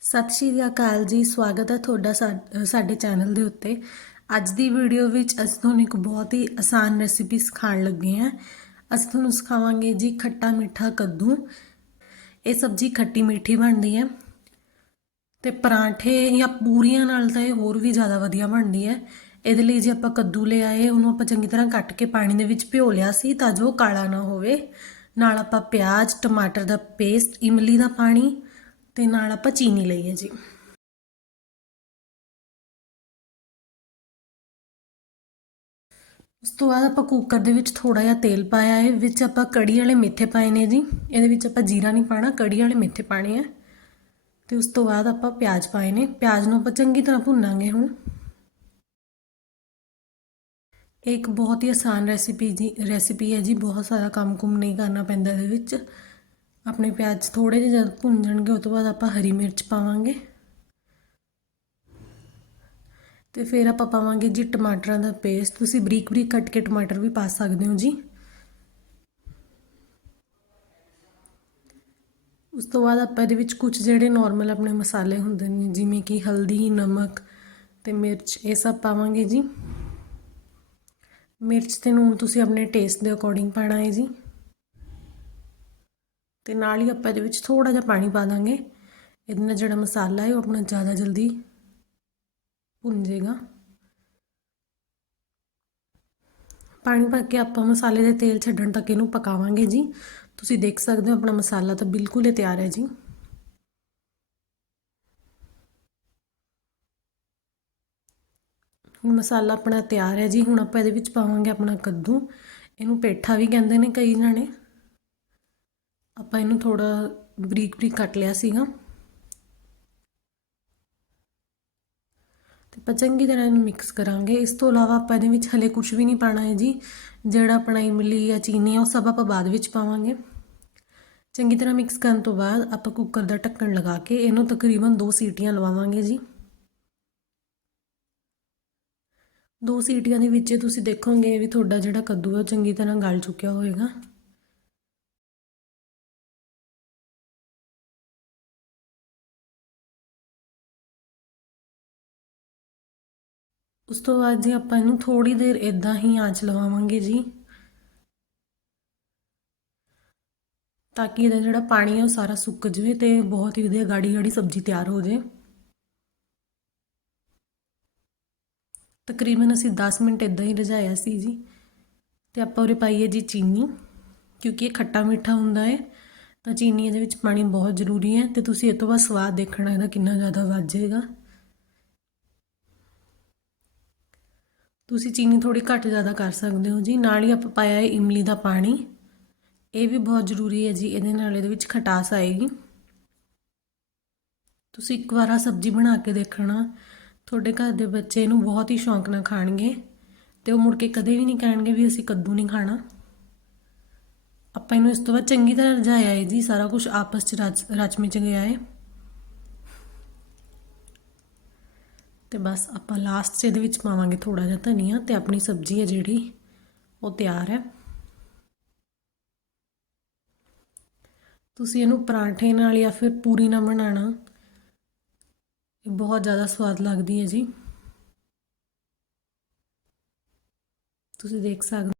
ਸਤਿ ਸ਼੍ਰੀ ਅਕਾਲ ਜੀ, ਸਵਾਗਤ ਹੈ ਤੁਹਾਡਾ ਸਾ- ਸਾਡੇ ਚੈਨਲ ਦੇ ਉੱਤੇ। ਅੱਜ ਦੀ ਵੀਡੀਓ ਵਿੱਚ ਅਸੀਂ ਤੁਹਾਨੂੰ ਇੱਕ ਬਹੁਤ ਹੀ ਆਸਾਨ ਰੈਸਿਪੀ ਸਿਖਾਉਣ ਲੱਗੇ ਹਾਂ। ਅਸੀਂ ਤੁਹਾਨੂੰ ਸਿਖਾਵਾਂਗੇ ਜੀ ਖੱਟਾ ਮਿੱਠਾ ਕੱਦੂ। ਇਹ ਸਬਜ਼ੀ ਖੱਟੀ ਮਿੱਠੀ ਬਣਦੀ ਹੈ ਤੇ ਪਰਾਂਠੇ ਜਾਂ ਪੂਰੀਆਂ ਨਾਲ ਤਾਂ ਇਹ ਹੋਰ ਵੀ ਜ਼ਿਆਦਾ ਵਧੀਆ ਬਣਦੀ ਹੈ। ਇਹਦੇ ਲਈ ਜੇ ਆਪਾਂ ਕੱਦੂ ਲੈ ਆਏ, ਉਹਨੂੰ ਆਪਾਂ ਚੰਗੀ ਤਰ੍ਹਾਂ ਕੱਟ ਕੇ ਪਾਣੀ ਦੇ ਵਿੱਚ ਭਿਓ ਲਿਆ ਸੀ ਤਾਂ ਜੋ ਕਾਲਾ ਨਾ ਹੋਵੇ। ਨਾਲ ਆਪਾਂ ਪਿਆਜ਼, ਟਮਾਟਰ ਦਾ ਪੇਸਟ, ਇਮਲੀ ਦਾ ਪਾਣੀ ਅਤੇ ਨਾਲ ਆਪਾਂ ਚੀਨੀ ਲਈ ਹੈ ਜੀ। ਉਸ ਤੋਂ ਬਾਅਦ ਆਪਾਂ ਕੁੱਕਰ ਦੇ ਵਿੱਚ ਥੋੜਾ ਜਿਹਾ ਤੇਲ ਪਾਇਆ ਹੈ, ਵਿੱਚ ਆਪਾਂ ਕੜੀ ਵਾਲੇ ਮੇਥੇ ਪਾਏ ਨੇ ਜੀ। ਇਹਦੇ ਵਿੱਚ ਆਪਾਂ ਜੀਰਾ ਨਹੀਂ ਪਾਣਾ ਕੜੀ ਵਾਲੇ ਮੇਥੇ ਪਾਣੇ ਆ। ਤੇ ਉਸ ਤੋਂ ਬਾਅਦ ਆਪਾਂ ਪਿਆਜ਼ ਪਾਏ ਨੇ। ਪਿਆਜ਼ ਨੂੰ ਆਪਾਂ ਚੰਗੀ ਤਰ੍ਹਾਂ ਭੁੰਨਾਂਗੇ ਹੁਣ। ਇੱਕ ਬਹੁਤ ਹੀ ਆਸਾਨ ਰੈਸਿਪੀ ਜੀ ਰੈਸਿਪੀ ਹੈ ਜੀ। ਬਹੁਤ ਸਾਰਾ ਕੰਮ ਕੁਮ ਨਹੀਂ ਕਰਨਾ ਪੈਂਦਾ ਇਹਦੇ ਵਿੱਚ। ਆਪਣੇ ਪਿਆਜ਼ ਥੋੜੇ ਜਿਹੇ ਜਦ ਭੁੰਨ ਜਾਣਗੇ ਉਸ ਤੋਂ ਬਾਅਦ ਆਪਾਂ ਹਰੀ ਮਿਰਚ ਪਾਵਾਂਗੇ। ਤੇ ਫਿਰ ਆਪਾਂ ਪਾਵਾਂਗੇ ਜੀ ਟਮਾਟਰਾਂ ਦਾ ਪੇਸਟ। ਤੁਸੀਂ ਬਰੀਕ ਬਰੀਕ ਕੱਟ ਕੇ ਟਮਾਟਰ ਵੀ ਪਾ ਸਕਦੇ ਹੋ ਜੀ। ਉਸ ਤੋਂ ਬਾਅਦ ਆਪਾਂ ਇਹਦੇ ਵਿੱਚ ਕੁਝ ਜਿਹੜੇ ਨਾਰਮਲ ਆਪਣੇ ਮਸਾਲੇ ਹੁੰਦੇ ਨੇ, ਜਿਵੇਂ ਕਿ ਹਲਦੀ, ਨਮਕ ਤੇ ਮਿਰਚ, ਇਹ ਸਭ ਪਾਵਾਂਗੇ ਜੀ। ਮਿਰਚ ਤੇ ਨੂਣ ਤੁਸੀਂ ਆਪਣੇ ਟੇਸਟ ਦੇ ਅਕੋਰਡਿੰਗ ਪਾਣਾ ਹੈ ਜੀ। ਤੇ ਨਾਲ ਹੀ ਆਪਾਂ ਇਹਦੇ ਵਿੱਚ ਥੋੜਾ ਜਿਹਾ ਪਾਣੀ ਪਾ ਦਾਂਗੇ। ਇਹਦੇ ਨਾਲ ਜਿਹੜਾ ਮਸਾਲਾ ਹੈ ਉਹ ਆਪਣਾ ਜ਼ਿਆਦਾ ਜਲਦੀ ਭੁੰਨ ਜਾਏਗਾ ਪਾਣੀ ਪਾ ਕੇ ਆਪਾਂ ਮਸਾਲੇ ਦੇ ਤੇਲ ਛੱਡਣ ਤੱਕ ਇਹਨੂੰ ਪਕਾਵਾਂਗੇ ਜੀ। ਤੁਸੀਂ ਦੇਖ ਸਕਦੇ ਹੋ ਆਪਣਾ ਮਸਾਲਾ ਤਾਂ ਬਿਲਕੁਲ ਹੀ ਤਿਆਰ ਹੈ ਜੀ। ਹੁਣ ਮਸਾਲਾ ਆਪਣਾ ਤਿਆਰ ਹੈ ਜੀ। ਹੁਣ ਆਪਾਂ ਇਹਦੇ ਵਿੱਚ ਪਾਵਾਂਗੇ ਆਪਣਾ ਕੱਦੂ। ਇਹਨੂੰ ਪੇਠਾ ਵੀ ਕਹਿੰਦੇ ਨੇ ਕਈ ਜਣੇ। ਆਪਾਂ ਇਹਨੂੰ ਥੋੜਾ ਬਰੀਕ ਬਰੀਕ ਕੱਟ ਲਿਆ ਸੀਗਾ। ਤੇ ਆਪਾਂ ਚੰਗੀ ਤਰ੍ਹਾਂ ਇਹਨੂੰ ਮਿਕਸ ਕਰਾਂਗੇ। ਇਸ ਤੋਂ ਇਲਾਵਾ ਆਪਾਂ ਇਹਦੇ ਵਿੱਚ ਹਲੇ ਕੁਝ ਵੀ ਨਹੀਂ ਪਾਣਾ ਹੈ ਜੀ। ਜਿਹੜਾ ਆਪਣਾ ਇਮਲੀ ਜਾਂ ਚੀਨੀ ਆ, ਉਹ ਸਭ ਆਪਾਂ ਬਾਅਦ ਵਿੱਚ ਪਾਵਾਂਗੇ। ਚੰਗੀ ਤਰ੍ਹਾਂ ਮਿਕਸ ਕਰਨ ਤੋਂ ਬਾਅਦ ਆਪਾਂ ਕੁੱਕਰ ਦਾ ਢੱਕਣ ਲਗਾ ਕੇ ਇਹਨੂੰ ਤਕਰੀਬਨ 2 ਸੀਟੀਆਂ ਲਵਾਵਾਂਗੇ ਜੀ। ਦੋ ਸੀਟੀਆਂ ਦੇ ਵਿੱਚ ਤੁਸੀਂ ਦੇਖੋਗੇ ਵੀ ਤੁਹਾਡਾ ਜਿਹੜਾ ਕੱਦੂ ਹੈ ਉਹ ਚੰਗੀ ਤਰ੍ਹਾਂ ਗਲ ਚੁੱਕਿਆ ਹੋਏਗਾ। ਉਸ ਤੋਂ ਬਾਅਦ ਜੀ ਆਪਾਂ ਇਹਨੂੰ ਥੋੜੀ ਦੇਰ ਇਦਾਂ ਹੀ ਆਂਚ ਲਵਾਵਾਂਗੇ ਜੀ। ਤਾਂ ਕਿ ਇਹਦਾ ਜਿਹੜਾ ਪਾਣੀ ਹੈ ਉਹ ਸਾਰਾ ਸੁੱਕ ਜਵੇ ਤੇ ਬਹੁਤ ਹੀ ਵਧੀਆ ਗਾੜੀ ਗਾੜੀ ਸਬਜ਼ੀ ਤਿਆਰ ਹੋ ਜਾਏ ਤਕਰੀਬਨ ਅਸੀਂ 10 ਮਿੰਟ ਇਦਾਂ ਹੀ ਰਝਾਇਆ ਸੀ ਜੀ। ਤੇ ਆਪਾਂ ਉਰੇ ਪਾਈਏ ਜੀ ਚੀਨੀ, ਕਿਉਂਕਿ ਇਹ ਖੱਟਾ ਮਿੱਠਾ ਹੁੰਦਾ ਹੈ ਤਾਂ ਚੀਨੀ ਇਹਦੇ ਵਿੱਚ ਪਾਣੀ ਬਹੁਤ ਜ਼ਰੂਰੀ ਹੈ ਤੇ ਤੁਸੀਂ ਇਹ ਤੋਂ ਬਾਅਦ ਸਵਾਦ ਦੇਖਣਾ ਇਹਦਾ ਕਿੰਨਾ ਜ਼ਿਆਦਾ ਵੱਧ ਤੁਸੀਂ ਚੀਨੀ ਥੋੜੀ ਘੱਟ ਜ਼ਿਆਦਾ ਕਰ ਸਕਦੇ ਹੋ ਜੀ। ਨਾਲ ਹੀ ਆਪਾਂ ਪਾਇਆ ਹੈ ਇਮਲੀ ਦਾ ਪਾਣੀ। ਇਹ ਵੀ ਬਹੁਤ ਜ਼ਰੂਰੀ ਹੈ ਜੀ, ਇਹਦੇ ਨਾਲ ਇਹਦੇ ਵਿੱਚ ਖਟਾਸ ਆਏਗੀ। ਤੁਸੀਂ ਇੱਕ ਵਾਰ ਆ ਸਬਜ਼ੀ ਬਣਾ ਕੇ ਦੇਖਣਾ। ਤੁਹਾਡੇ ਘਰ ਦੇ ਬੱਚੇ ਇਹਨੂੰ ਬਹੁਤ ਹੀ ਸ਼ੌਂਕ ਨਾਲ ਖਾਣਗੇ ਤੇ ਉਹ ਮੁੜ ਕੇ ਕਦੇ ਵੀ ਨਹੀਂ ਕਹਿਣਗੇ ਵੀ ਅਸੀਂ ਕੱਦੂ ਨਹੀਂ ਖਾਣਾ। ਆਪਾਂ ਇਹਨੂੰ ਇਸ ਤੋਂ ਬਾਅਦ ਚੰਗੀ ਤਰ੍ਹਾਂ ਰਝਾਇਆ ਹੈ ਜੀ, ਸਾਰਾ ਕੁਝ ਆਪਸ ਚ ਰਚ ਰਚ ਮਿਚ ਗਿਆ ਹੈ। ਤੇ ਬਸ ਆਪਾਂ ਲਾਸਟ 'ਚ ਇਹਦੇ ਵਿੱਚ ਪਾਵਾਂਗੇ ਥੋੜਾ ਜਿਹਾ ਧਨੀਆ ਤੇ ਆਪਣੀ ਸਬਜ਼ੀ ਹੈ ਜਿਹੜੀ, ਉਹ ਤਿਆਰ ਹੈ। ਤੁਸੀਂ ਇਹਨੂੰ ਪਰਾਂਠੇ ਨਾਲ ਜਾਂ ਫਿਰ ਪੂਰੀ ਨਾਲ ਬਣਾਉਣਾ। ਇਹ ਬਹੁਤ ਜ਼ਿਆਦਾ ਸਵਾਦ ਲੱਗਦੀ ਹੈ ਜੀ। ਤੁਸੀਂ ਦੇਖ ਸਕਦੇ